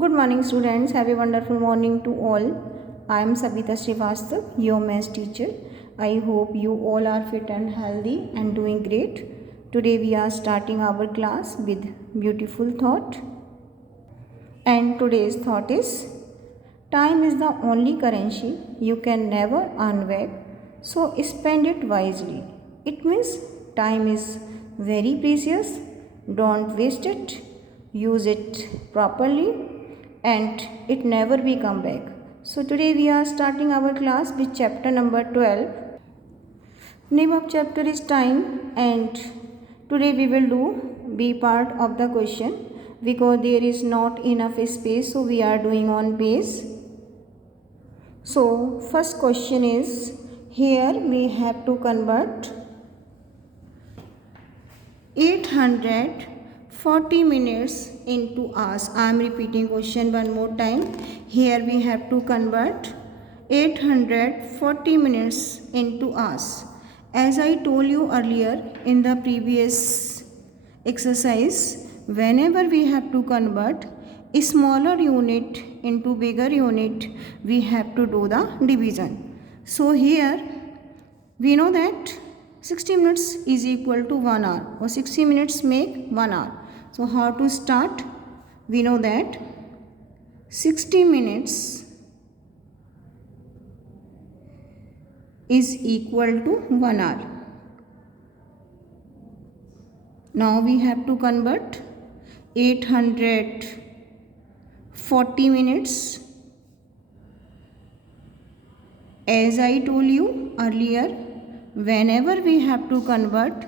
Good morning students, have a wonderful morning to all. I am Sabita Srivastav, your maths teacher. I hope you all are fit and healthy and doing great. Today we are starting our class with beautiful thought. And today's thought is, time is the only currency you can never earn back, so spend it wisely. It means time is very precious. Don't waste it. Use it properly and it never will come back. So today we are starting our class with chapter number 12. Name of chapter is time, and today we will do B part of the question because there is not enough space, so we are doing on page. So first question is, here we have to convert 840 minutes into hours. I am repeating question one more time. Here we have to convert 840 minutes into hours. As I told you earlier in the previous exercise, whenever we have to convert a smaller unit into bigger unit, we have to do the division. So here we know that 60 minutes is equal to 1 hour, or 60 minutes make 1 hour. So how to start? We know that 60 minutes is equal to 1 hour. Now we have to convert 840 minutes. As I told you earlier, whenever we have to convert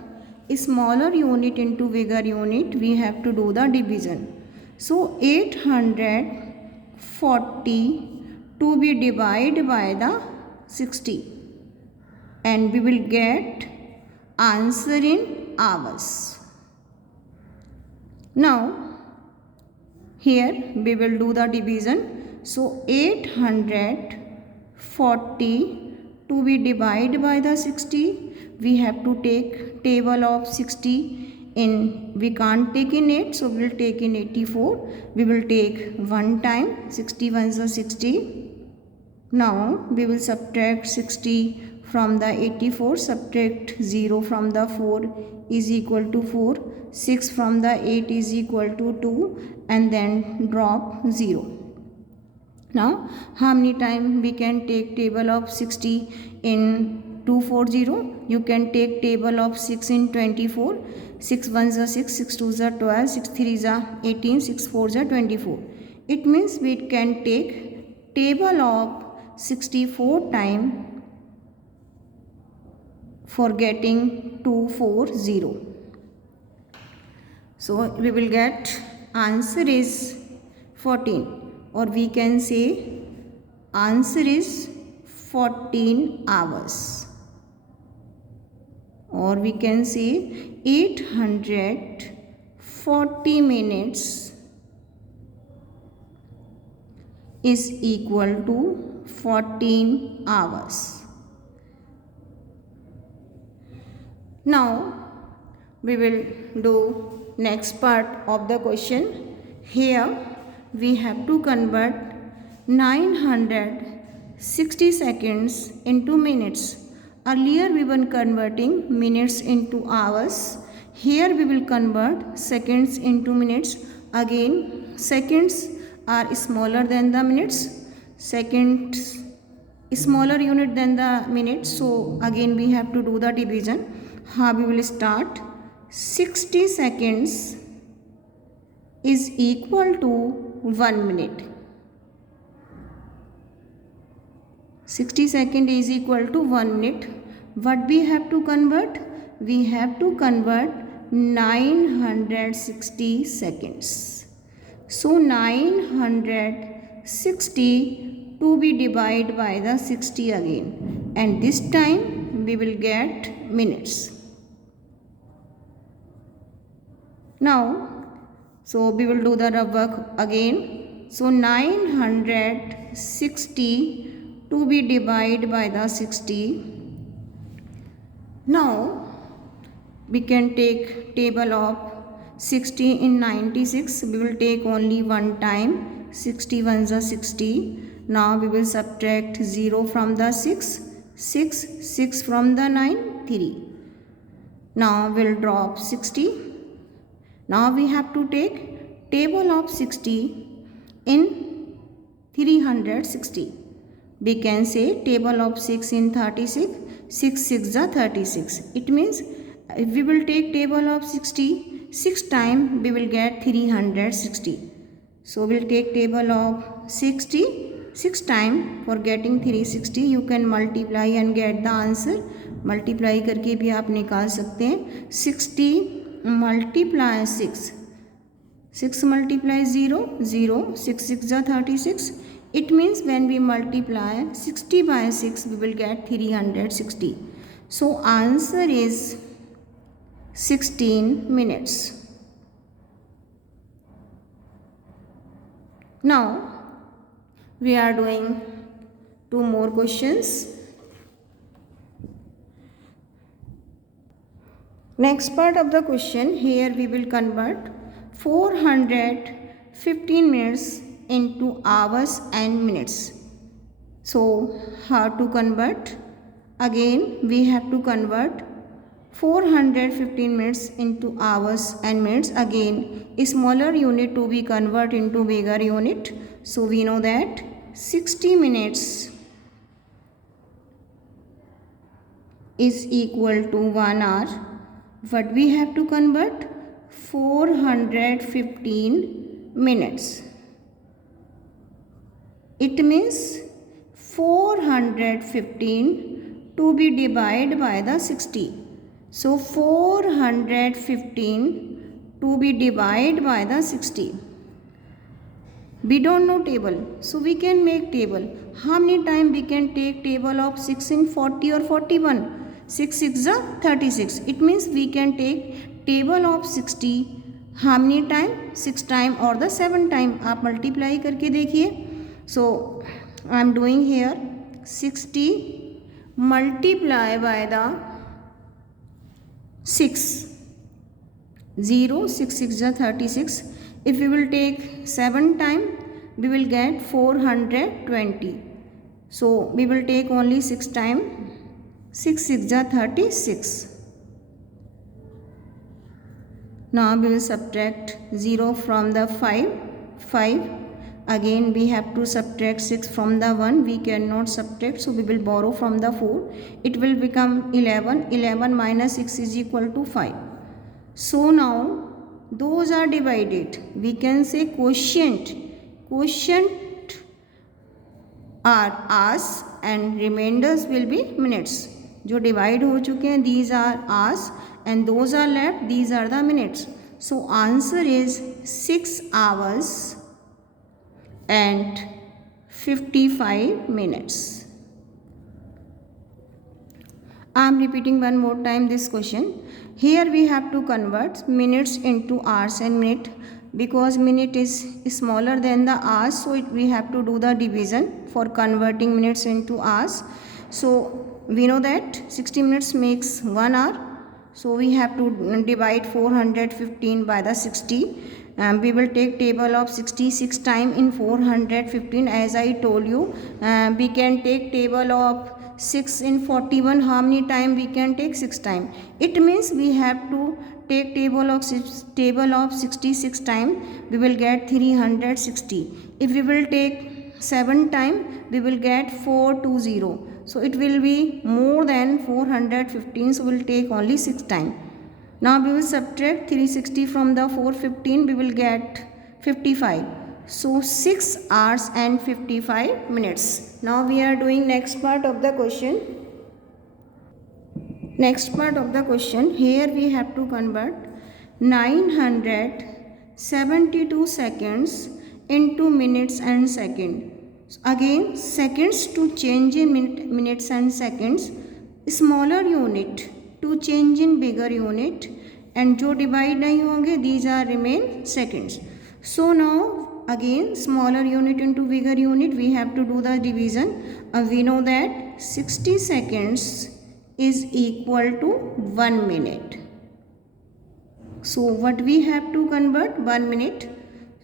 a smaller unit into bigger unit, we have to do the division. So 840 to be divided by the 60, and we will get answer in hours. Now here we will do the division. So 840 to be divided by the 60, we have to take table of 60 in, we can't take in 8, so we will take in 84. We will take 1 time, 60 ones are 60. Now we will subtract 60 from the 84, subtract 0 from the 4 is equal to 4, 6 from the 8 is equal to 2, and then drop 0. Now how many times we can take table of 60 in 240? You can take table of 6 in 24. 6 ones are 6, 6 twos are 12, 6 threes are 18, 6 fours are 24. It means we can take table of 64 times for getting 240. So we will get answer is 14, or we can say answer is 14 hours, or we can say 840 minutes is equal to 14 hours. Now we will do next part of the question. Here we have to convert 960 seconds into minutes. Earlier we were converting minutes into hours. Here we will convert seconds into minutes. Again, seconds are smaller than the minutes. Seconds smaller unit than the minutes. So again we have to do the division. How we will start? 60 seconds is equal to 1 minute. 60 seconds is equal to 1 minute. What we have to convert? We have to convert 960 seconds. So 960 to be divided by the 60 again, and this time we will get minutes. Now, so we will do the work again. So 960 to be divided by the 60. Now we can take table of 60 in 96. We will take only one time. 60 ones are 60. Now we will subtract 0 from the 6, 6 from the 9, 3. Now we'll drop 60. Now we have to take table of 60 in 360. We can say table of 6 in 36. 6 6 are 36. It means if we will take table of 60 6 times, we will get 360. So we'll take table of 60 6 times for getting 360. You can multiply and get the answer. Multiply करके भी आप निकाल सकते हैं. 60 multiply 6. 6 multiply 0, 0. 6 6 are 36. It means when we multiply 60 by 6, we will get 360. So answer is 16 minutes. Now we are doing 2 more questions. Next part of the question, here we will convert 415 minutes into hours and minutes. So how to convert? Again we have to convert 415 minutes into hours and minutes. Again a smaller unit to be converted into bigger unit. So we know that 60 minutes is equal to 1 hour. What we have to convert? 415 minutes. It means 415 to be divided by the 60. So 415 to be divided by the 60. We don't know table, so we can make table. How many times we can take table of 6 in 40 or 41? 6 6 are 36. It means we can take table of 60 how many time? 6 time or the 7 time. आप multiply करके देखिए. So I am doing here 60 multiply by the 6. 0 6 6 are 36. If we will take 7 time, we will get 420. So we will take only 6 time. 6 6 are 36. Now we will subtract 0 from the 5. Again we have to subtract 6 from the 1. We cannot subtract, so we will borrow from the 4. It will become 11. 11 minus 6 is equal to 5. So now those are divided. We can say quotient are hours and remainders will be minutes. जो divide हो चुके हैं, these are hours and those are left, these are the minutes. So answer is 6 hours and 55 minutes. I am repeating one more time this question. Here we have to convert minutes into hours and minute. Because minute is smaller than the hours, so we have to do the division for converting minutes into hours. So we know that 60 minutes makes 1 hour. So we have to divide 415 by the 60. We will take table of 66 time in 415. As I told you, we can take table of 6 in 41. How many time we can take? 6 time. It means we have to take table of 66 time. We will get 360. If we will take 7 time, we will get 420. So it will be more than 415. So we will take only 6 time. Now we will subtract 360 from the 415. We will get 55. So 6 hours and 55 minutes. Now we are doing next part of the question. Next part of the question. Here we have to convert 972 seconds into minutes and seconds. Again seconds to change in minutes and seconds. Smaller unit to change in bigger unit, and जो divide नहीं होंगे, these are remain seconds. So now again smaller unit into bigger unit, we have to do the division. We know that 60 seconds is equal to 1 minute. So what we have to convert? 1 minute.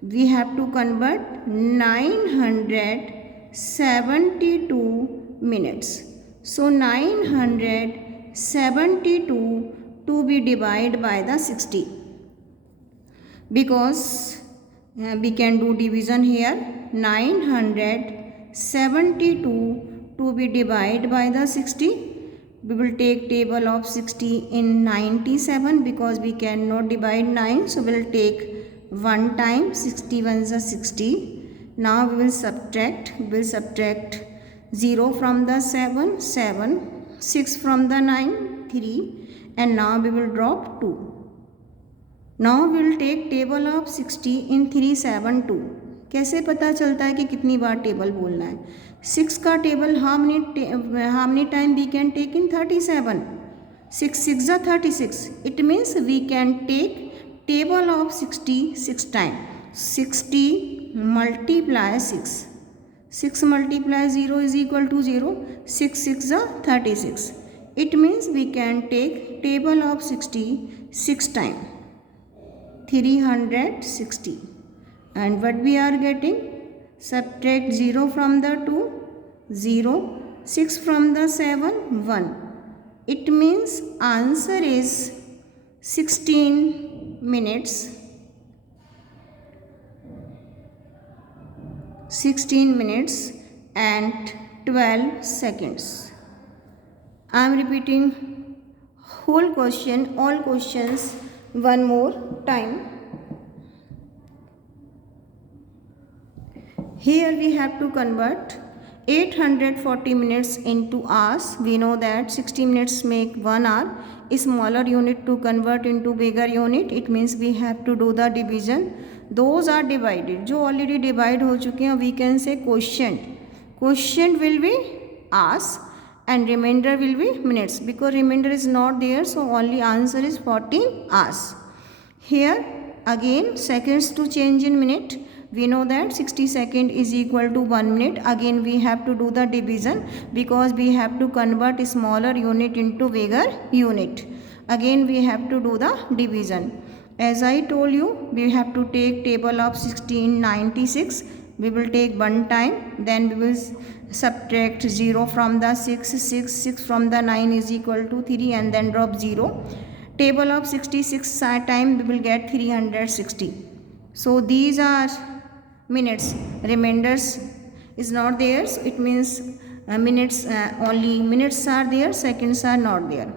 We have to convert 972 minutes. So 972 to be divided by the 60, because we can do division here. 972 to be divided by the 60. We will take table of 60 in 97 because we cannot divide 9. So we will take one time. 61 is a 60. Now we will subtract. 0 from the 7, 6 from the 9, 3, and now we will drop 2. Now we will take table of 60 in 372. कैसे पता चलता है कि कितनी बार table बोलना है? 6 का table how many time we can take in 37? 6 6 are 36. It means we can take table of 60 6 times. 60 multiply 6. 6 multiply 0 is equal to 0. 6 6 are 36. It means we can take table of 60 6 times. 360. And what we are getting? Subtract 0 from the 2, 0, 6 from the 7, 1. It means answer is 16 minutes. 16 minutes and 12 seconds. I am repeating whole question, all questions one more time. Here we have to convert 840 minutes into hours. We know that 60 minutes make 1 hour. A smaller unit to convert into bigger unit. It means we have to do the division. Those are divided. जो already divide हो चुके हैं, we can say quotient. Quotient will be hours and remainder will be minutes. Because remainder is not there, so only answer is 14 hours. Here again seconds to change in minute. We know that 60 seconds is equal to 1 minute. Again we have to do the division because we have to convert a smaller unit into bigger unit. Again we have to do the division. As I told you, we have to take table of 1696. We will take one time. Then we will subtract 0 from the 6. 6 from the 9 is equal to 3 and then drop 0. Table of 66 time we will get 360. So these are minutes. Remainders is not there. So it means minutes, only minutes are there, seconds are not there.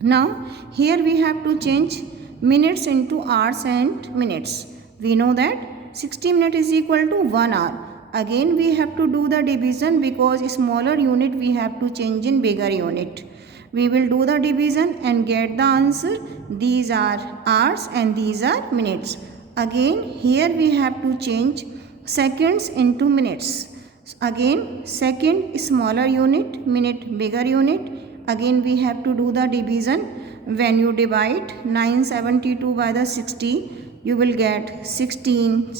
Now here we have to change minutes into hours and minutes. We know that 60 minutes is equal to 1 hour. Again we have to do the division because smaller unit we have to change in bigger unit. We will do the division and get the answer. These are hours and these are minutes. Again here we have to change seconds into minutes. Again second smaller unit, minute bigger unit. Again we have to do the division. When you divide 972 by the 60, you will get 16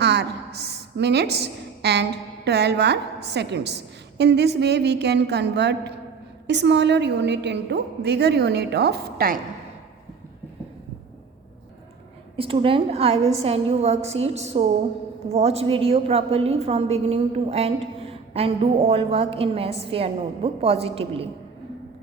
hours minutes and 12 hour seconds. In this way we can convert a smaller unit into bigger unit of time. Student, I will send you worksheets, so watch video properly from beginning to end and do all work in Maths Fair notebook positively.